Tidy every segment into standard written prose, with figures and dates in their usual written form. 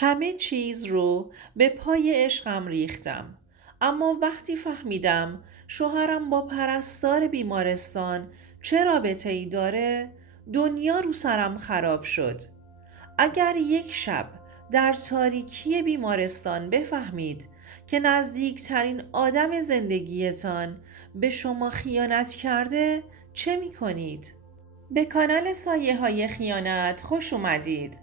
همه چیز رو به پای عشقم ریختم. اما وقتی فهمیدم شوهرم با پرستار بیمارستان چه رابطه ای داره، دنیا رو سرم خراب شد. اگر یک شب در تاریکی بیمارستان بفهمید که نزدیکترین آدم زندگیتان به شما خیانت کرده، چه می کنید؟ به کانال سایه های خیانت خوش اومدید.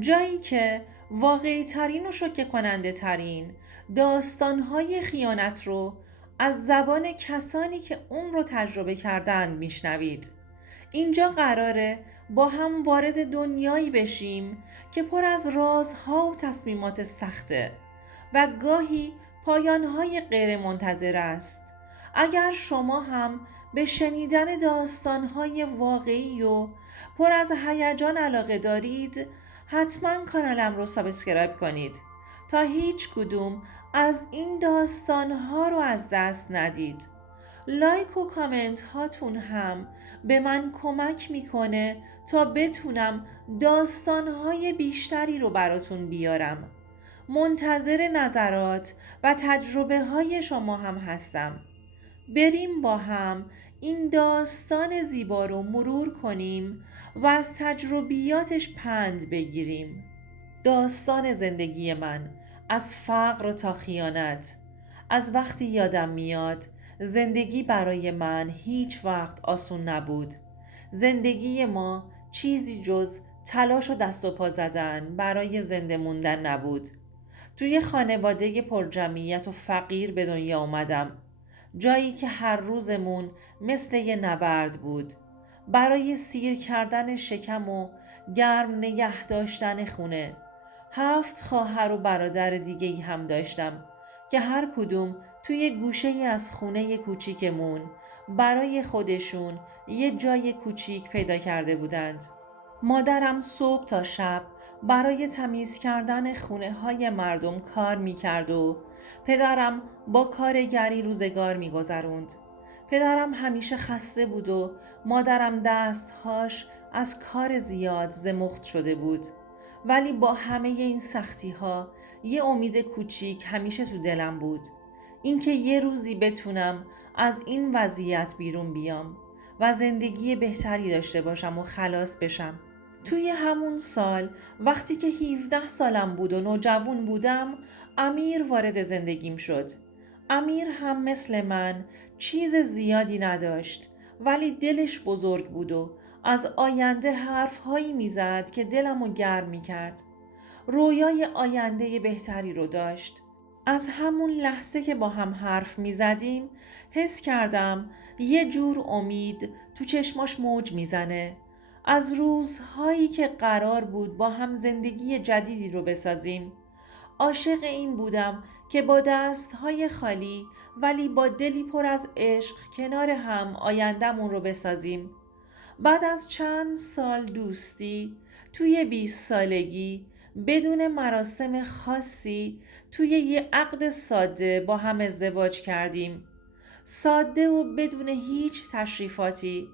جایی که واقعی ترین و شوکه کننده ترین داستان های خیانت رو از زبان کسانی که اون رو تجربه کردند میشنوید. اینجا قراره با هم وارد دنیایی بشیم که پر از رازها و تصمیمات سخته و گاهی پایانهای غیر منتظر است. اگر شما هم به شنیدن داستانهای واقعی و پر از هیجان علاقه دارید، حتما کانالم رو سابسکرایب کنید تا هیچ کدوم از این داستانها رو از دست ندید. لایک و کامنت هاتون هم به من کمک میکنه تا بتونم داستانهای بیشتری رو براتون بیارم. منتظر نظرات و تجربه های شما هم هستم. بریم با هم این داستان زیبا رو مرور کنیم و از تجربیاتش پند بگیریم. داستان زندگی من، از فقر تا خیانت. از وقتی یادم میاد زندگی برای من هیچ وقت آسون نبود. زندگی ما چیزی جز تلاش و دست و پا زدن برای زنده موندن نبود. توی خانواده پرجمعیت و فقیر به دنیا آمدم. جایی که هر روزمون مثل یه نبرد بود. برای سیر کردن شکم و گرم نگه داشتن خونه. 7 خواهر و برادر دیگه ای هم داشتم که هر کدوم توی گوشه ای از خونه کوچیکمون برای خودشون یه جای کوچیک پیدا کرده بودند. مادرم صبح تا شب برای تمیز کردن خونه های مردم کار می کرد و پدرم با کارگری روزگار می گذروند. پدرم همیشه خسته بود و مادرم دستهاش از کار زیاد زمخت شده بود. ولی با همه این سختی ها یه امید کوچیک همیشه تو دلم بود. اینکه یه روزی بتونم از این وضعیت بیرون بیام و زندگی بهتری داشته باشم و خلاص بشم. توی همون سال وقتی که 17 سالم بود و نوجوان بودم، امیر وارد زندگیم شد. امیر هم مثل من چیز زیادی نداشت، ولی دلش بزرگ بود و از آینده حرفهایی میزد که دلمو گرم میکرد. رویای آینده بهتری رو داشت. از همون لحظه که با هم حرف میزدیم حس کردم یه جور امید تو چشماش موج میزنه. از روزهایی که قرار بود با هم زندگی جدیدی رو بسازیم. عاشق این بودم که با دستهای خالی ولی با دلی پر از عشق کنار هم آینده‌مون رو بسازیم. بعد از چند سال دوستی، توی 20 سالگی بدون مراسم خاصی توی یه عقد ساده با هم ازدواج کردیم. ساده و بدون هیچ تشریفاتی.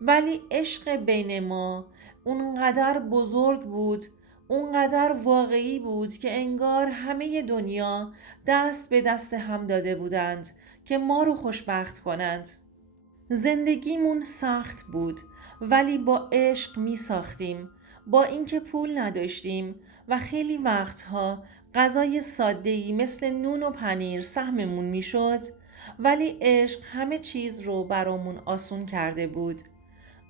ولی عشق بین ما اونقدر بزرگ بود، اونقدر واقعی بود که انگار همه دنیا دست به دست هم داده بودند که ما رو خوشبخت کنند. زندگیمون سخت بود، ولی با عشق می ساختیم. با اینکه پول نداشتیم و خیلی وقتها غذای ساده‌ای مثل نون و پنیر سهممون می شد، ولی عشق همه چیز رو برامون آسون کرده بود.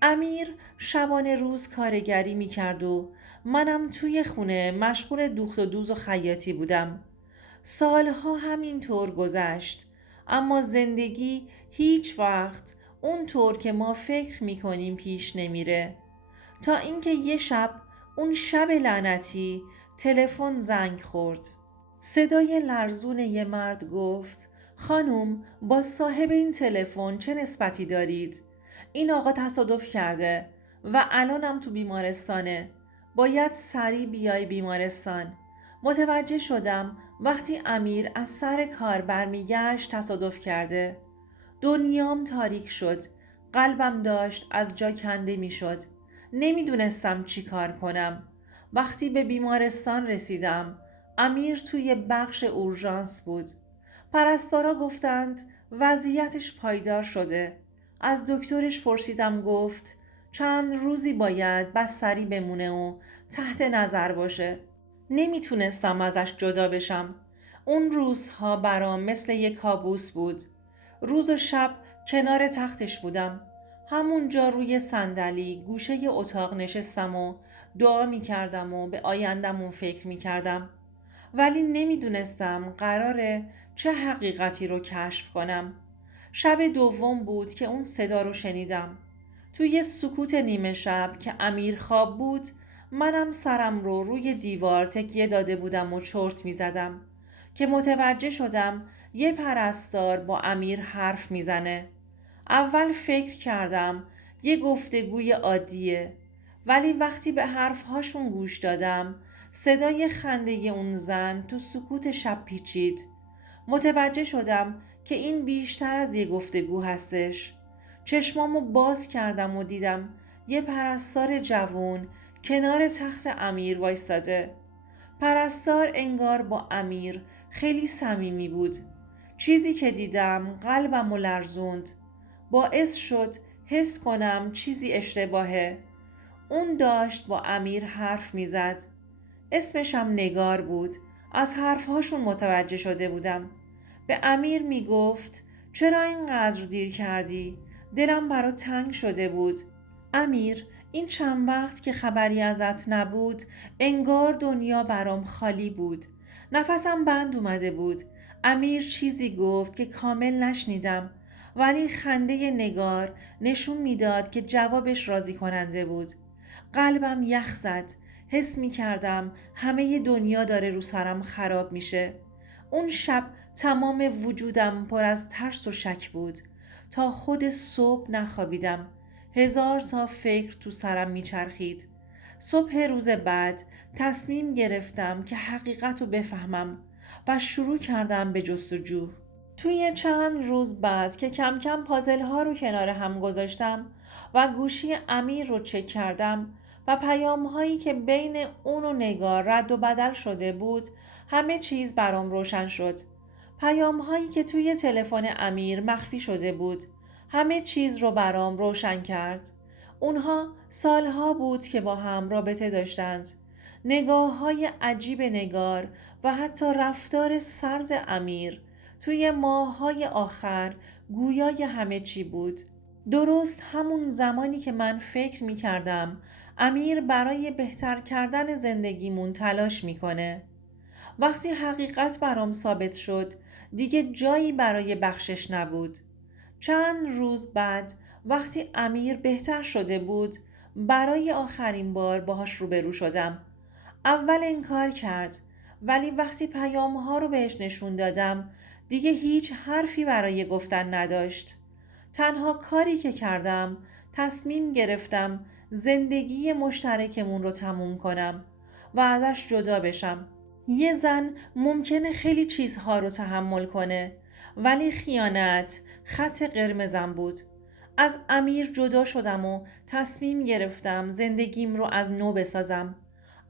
امیر شبانه روز کارگری می کرد و منم توی خونه مشغول دوخت و دوز و خیاطی بودم. سالها همینطور گذشت، اما زندگی هیچ وقت اونطور که ما فکر میکنیم پیش نمیره. تا اینکه یه شب، اون شب لعنتی، تلفن زنگ خورد. صدای لرزون یه مرد گفت: خانم، با صاحب این تلفن چه نسبتی دارید؟ این آقا تصادف کرده و الانم تو بیمارستانه. باید سریع بیای بیمارستان. متوجه شدم وقتی امیر از سر کار برمیگشت تصادف کرده. دنیام تاریک شد. قلبم داشت از جا کنده می شد. نمیدونستم چی کار کنم. وقتی به بیمارستان رسیدم، امیر توی بخش اورژانس بود. پرستارا گفتند وضعیتش پایدار شده. از دکترش پرسیدم، گفت چند روزی باید بستری بمونه و تحت نظر باشه. نمیتونستم ازش جدا بشم. اون روزها برام مثل یک کابوس بود. روز و شب کنار تختش بودم. همونجا روی صندلی گوشه اتاق نشستم و دعا می کردم و به آیندمون فکر می کردم. ولی نمیدونستم قراره چه حقیقتی رو کشف کنم. شب دوم بود که اون صدا رو شنیدم. توی سکوت نیمه شب که امیر خواب بود، منم سرم رو روی دیوار تکیه داده بودم و چرت می زدم که متوجه شدم یه پرستار با امیر حرف میزنه. اول فکر کردم یه گفتگوی عادیه، ولی وقتی به حرفهاشون گوش دادم، صدای خنده اون زن تو سکوت شب پیچید. متوجه شدم که این بیشتر از یه گفتگو هستش. چشمامو باز کردم و دیدم یه پرستار جوون کنار تخت امیر وایستاده. پرستار انگار با امیر خیلی صمیمی بود. چیزی که دیدم قلبم و لرزوند. باعث شد حس کنم چیزی اشتباهه. اون داشت با امیر حرف میزد. اسمشم نگار بود. از حرفهاشون متوجه شده بودم. به امیر میگفت چرا اینقدر دیر کردی؟ دلم برا تنگ شده بود. امیر، این چند وقت که خبری ازت نبود، انگار دنیا برام خالی بود. نفسم بند اومده بود. امیر چیزی گفت که کامل نشنیدم، ولی خنده نگار نشون میداد که جوابش راضی کننده بود. قلبم یخ زد. حس می کردم همه دنیا داره رو سرم خراب میشه. اون شب تمام وجودم پر از ترس و شک بود. تا خود صبح نخوابیدم. هزار تا فکر تو سرم میچرخید. صبح روز بعد تصمیم گرفتم که حقیقت رو بفهمم و شروع کردم به جستجو. توی چند روز بعد که کم کم پازل ها رو کنار هم گذاشتم و گوشی امیر رو چک کردم و پیام هایی که بین اون و نگار رد و بدل شده بود، همه چیز برام روشن شد. پیام هایی که توی تلفن امیر مخفی شده بود، همه چیز رو برام روشن کرد. اونها سالها بود که با هم رابطه داشتند. نگاه های عجیب نگار و حتی رفتار سرد امیر توی ماه‌های آخر گویای همه چی بود. درست همون زمانی که من فکر می کردم امیر برای بهتر کردن زندگیمون تلاش میکنه. وقتی حقیقت برام ثابت شد، دیگه جایی برای بخشش نبود. چند روز بعد وقتی امیر بهتر شده بود، برای آخرین بار باهاش روبرو شدم. اول انکار کرد، ولی وقتی پیام ها رو بهش نشون دادم، دیگه هیچ حرفی برای گفتن نداشت. تنها کاری که کردم، تصمیم گرفتم زندگی مشترکمون رو تموم کنم و ازش جدا بشم. یه زن ممکنه خیلی چیزها رو تحمل کنه، ولی خیانت خط قرمزم بود. از امیر جدا شدم و تصمیم گرفتم زندگیم رو از نو بسازم.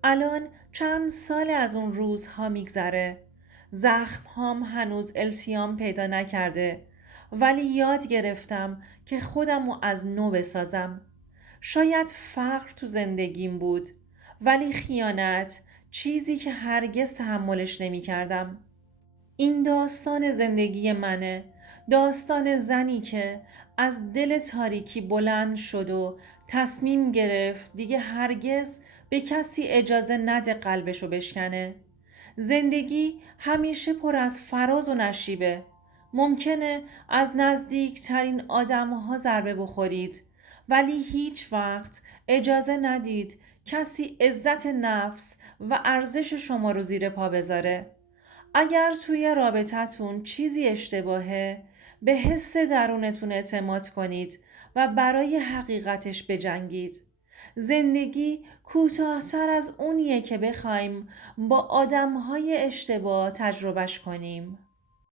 الان چند سال از اون روزها میگذره. زخمهام هنوز التیام پیدا نکرده، ولی یاد گرفتم که خودم رو از نو بسازم. شاید فقر تو زندگیم بود، ولی خیانت چیزی که هرگز تحملش نمی کردم. این داستان زندگی منه. داستان زنی که از دل تاریکی بلند شد و تصمیم گرفت دیگه هرگز به کسی اجازه نده قلبشو بشکنه. زندگی همیشه پر از فراز و نشیبه. ممکنه از نزدیکترین آدم‌ها ضربه بخورید، ولی هیچ وقت اجازه ندید کسی عزت نفس و ارزش شما رو زیر پا بذاره. اگر توی رابطتون چیزی اشتباهه، به حس درونتون اعتماد کنید و برای حقیقتش بجنگید. زندگی کوتاه‌تر از اونیه که بخوایم با آدم‌های اشتباه تجربهش کنیم.